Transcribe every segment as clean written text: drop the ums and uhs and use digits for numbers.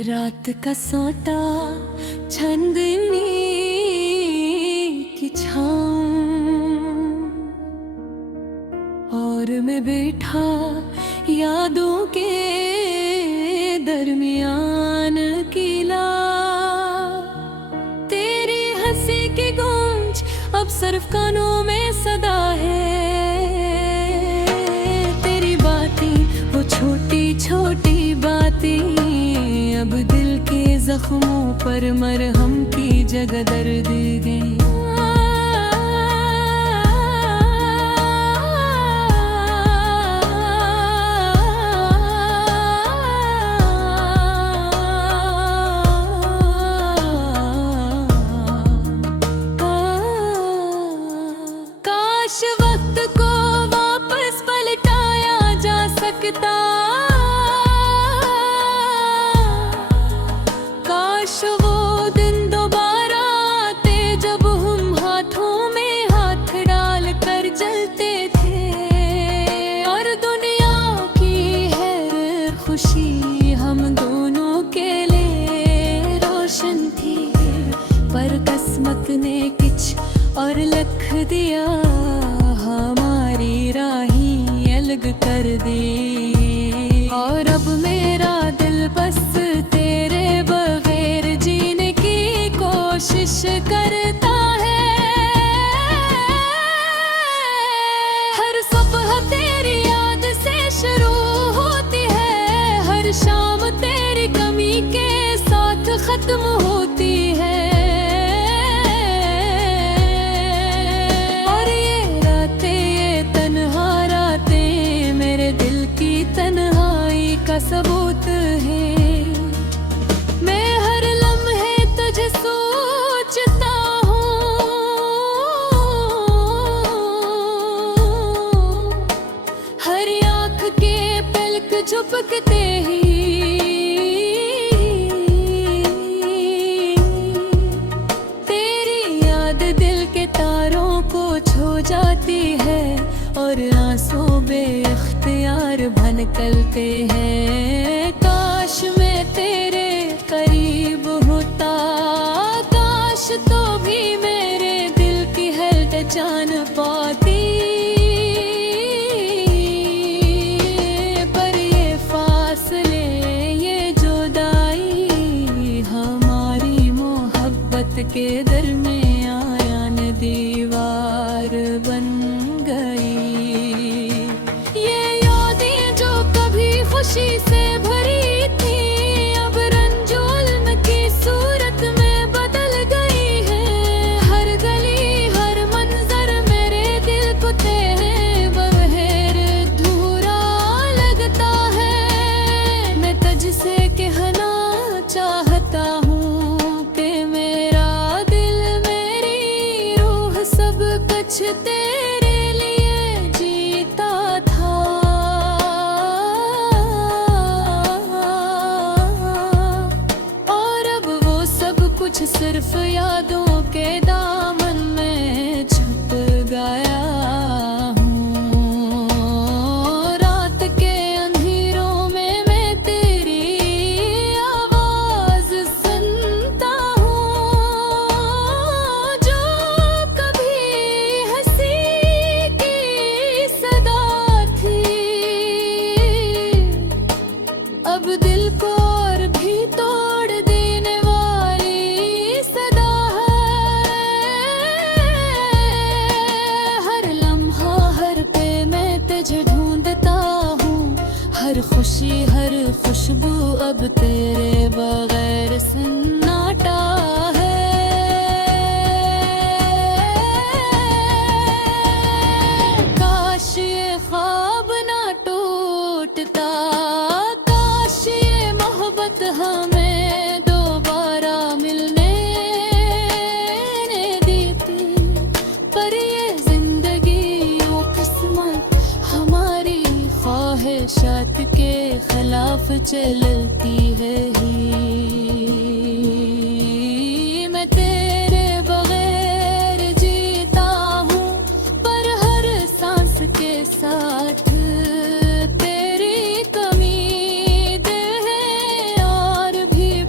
रात का सोता चांदनी की छाँव और मैं बैठा यादों के दरमियान किला। तेरी हंसी की गूंज अब सिर्फ कानों में सदा है। तेरी बातें वो छोटी छोटी बातें अब दिल के जख्मों पर मरहम की जगह दर्द गई। काश वक्त को वापस पलटाया जा सकता, काश वो दिन दोबारा आते जब हम हाथों में हाथ डाल कर चलते थे और दुनिया की है खुशी हम दोनों के लिए रोशन थी। पर किस्मत ने कुछ और लिख दिया, हमारी राहें अलग कर दी और अब मेरा दिल बस तेरे बगैर जीने की कोशिश करता है। हर सुबह तेरी याद से शुरू होती है, हर शाम तेरी कमी के साथ खत्म होती है। तन्हाई का सबूत है। मैं हर लम्हे तुझे सोचता हूँ, हर आँख के पलक झपकते ही तेरी याद दिल के तारों को छू जाती है और आंसू बेख्तियार भनकलते हैं। काश मैं तेरे करीब होता, काश तो भी मेरे दिल की हालत जान पाती। पर ये फासले ये जुदाई हमारी मोहब्बत के दरमियान दीवार बन गई। ये यादें जो कभी खुशी से भरी थी अब रंजोल्म की सूरत में बदल गई है। हर गली हर मंजर मेरे दिल को तेरे बगैर अधूरा लगता है। मैं तुझसे कहना चाहता हूँ कि मेरा दिल मेरी रूह सब कुछ तेरे लिए जीता था। और अब वो सब कुछ सिर्फ यादों के दामन में छुप गया हूँ। रात के अंधेरों में मैं तेरी आवाज सुनता हूँ, जो कभी हंसी की सदा थी अब दिल को और भी तोड़ देने वाली सदा है। हर लम्हा हर पे मैं तुझे ढूंढता हूँ, हर खुशी हर खुशबू अब तेरे बगैर सन्नाटा है। काश ये ख्वाब ना टूटता, काश ये मोहब्बत हमें दोबारा मिलने देती। पर ये जिंदगी वो किस्मत हमारी ख्वाहिशात के खिलाफ चलती है ही। मैं तेरे बगैर जीता हूँ पर हर सांस के साथ तेरी कमी दिल है और भी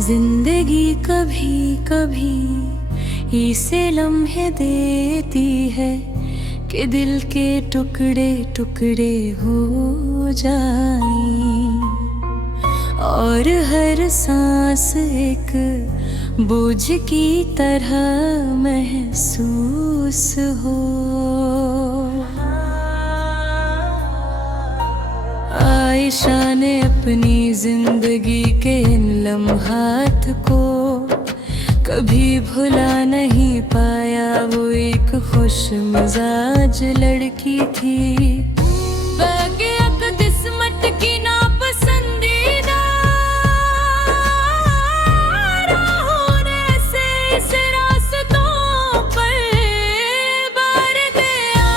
जिंदगी कभी कभी ऐसे लम्हे देती है कि दिल के टुकड़े टुकड़े हो जाएं, और हर सांस एक बोझ की तरह महसूस हो। आयशा ने अपनी जिंदगी के इन लम्हात को कभी भुला नहीं पाया। वो एक खुश मिजाज लड़की थी, भाग्य किस्मत की नापसंदीदा राहों ने से इस रास्तों पर बार गया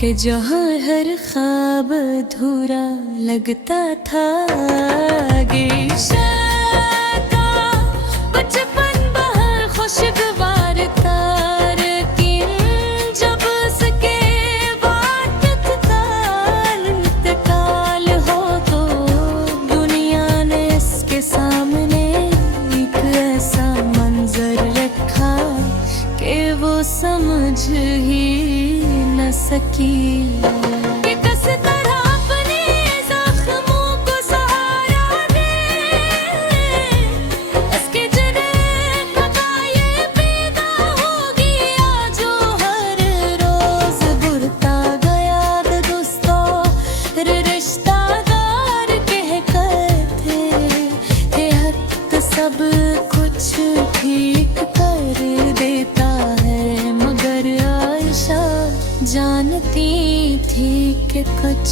कि जहाँ हर ख्वाब अधूरा लगता था। गेशा बचपन बाहर खुशगवार था, लेकिन जब उसके वक्त का इंतकाल हो तो दुनिया ने इसके सामने एक ऐसा मंजर रखा कि वो समझ ही न सकी कि किस तरह अपने जख्मों को सहारा दे। इसके जन्म का ये पैदा होगी आज जो हर रोज बुरता गया दोस्तों रिश्तेदार कह करते थे हक सब कुछ ठीक कर देता है, मगर आयशा जानती थी कि कुछ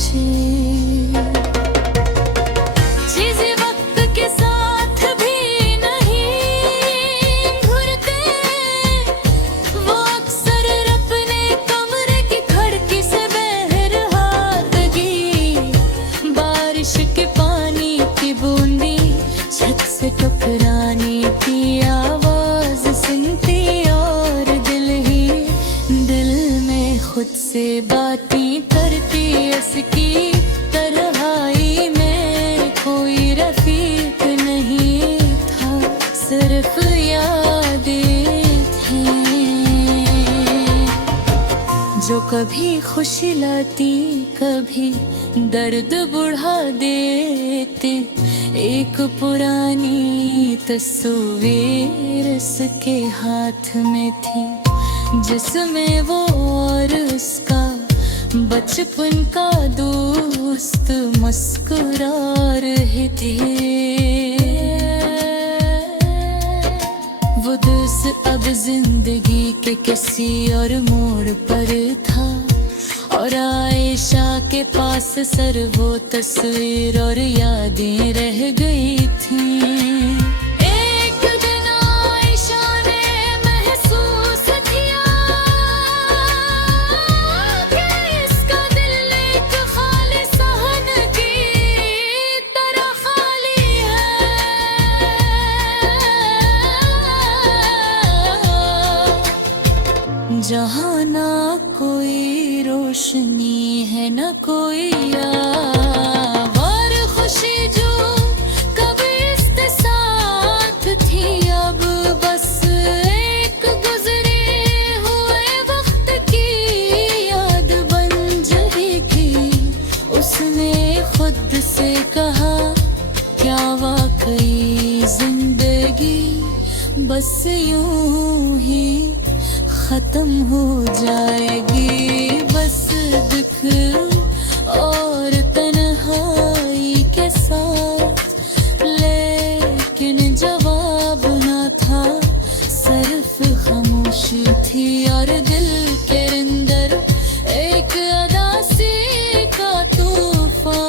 चीज़ें वक्त के साथ भी नहीं घुलते। वो अक्सर अपने कमरे की खिड़की से बहरहादगी, बारिश के पानी की बूंदी छत से टकराने की आवाज सुनती, और दिल ही दिल में खुद से बातें करती। इसकी तन्हाई में कोई रफीक नहीं था, सिर्फ यादें थीं जो कभी खुशी लाती कभी दर्द बढ़ा देते। एक पुरानी तस्वीर इसके हाथ में थी, जिसमें वो और उसका बचपन का दोस्त मुस्कुरा रहे थे। वो दोस्त अब जिंदगी के किसी और मोड़ पर था, और आयशा के पास सर वो तस्वीर और यादें रह गई थीं। एक दिन आयशा ने महसूस किया कि इसका दिल एक खाली सहन की तरह खाली है। जहाँ ना कोई रोशनी है न कोई और खुशी जो कभी इसके साथ थी, अब बस एक गुजरे हुए वक्त की याद बन जाएगी। उसने खुद से कहा क्या वाकई जिंदगी बस यूं ही खत्म हो जाएगी, बस दुख और तन्हाई के साथ। लेकिन जवाब न था, सिर्फ खामोशी थी, और दिल के अंदर एक अदासी का तूफान।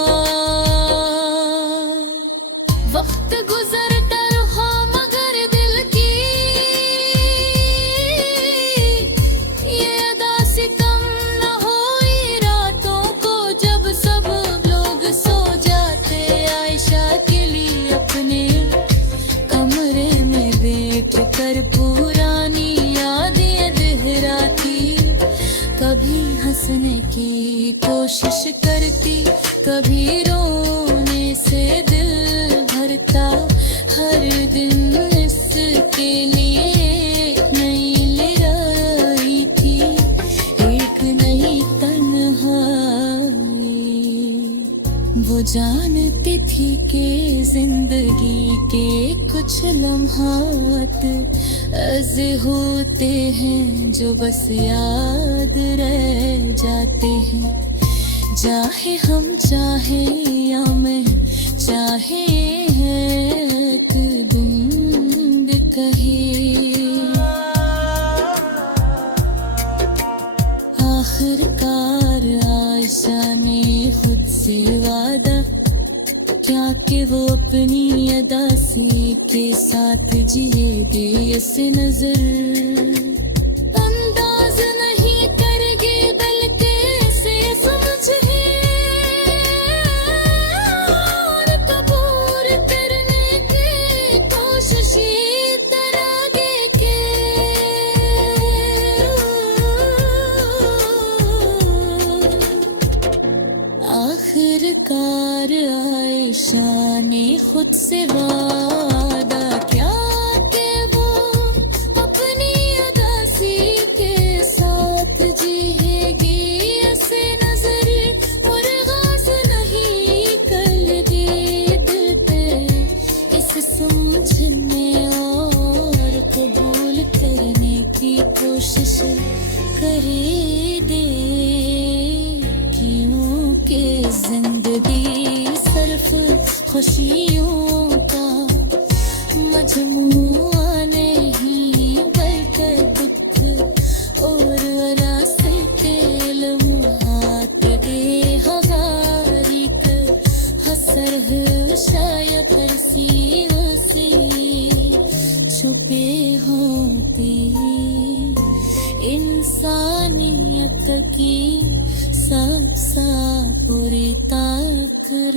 वक्त गुजरता रहा मगर दिल की ये अदासी कम न हुई। रातों को जब सब लोग सो जाते, आयशा के लिए अपने कमरे में बैठ कर पुरानी यादें दोहराती। कभी हंसने की कोशिश करती, कभी रोने से दिल भरता। हर दिन इसके लिए नई लड़ाई थी, एक नई तन्हाई। वो जानती थी कि जिंदगी के कुछ लम्हात ऐसे होते हैं जो बस याद रह जाते हैं। चाहे हम चाहे या मैं चाहे है एक बूंद कहे, आखिरकार आयशा ने खुद से वादा क्या कि वो अपनी अदासी के साथ जिएगी इस नजर। अंदाज नहीं करेगी बल्कि इसे समझे और कबूल करने की कोशिश तरागे के। आखिरकार आयशा ने खुद से वादा किया कि वो अपनी अदासी के साथ जिएगी ऐसे नजर, और गाज़ नहीं करेगी दिल पे इस समझने और कबूल करने की कोशिश करेगी। क्योंकि जिंदगी सिर्फ खुशियों का मजमुआ नहीं, बल्कि दुख और रास्ते लम्हात के हज़ारिक हसर शायद तरसील से छुपे होते इंसानियत की सबसा पूरी ताकत।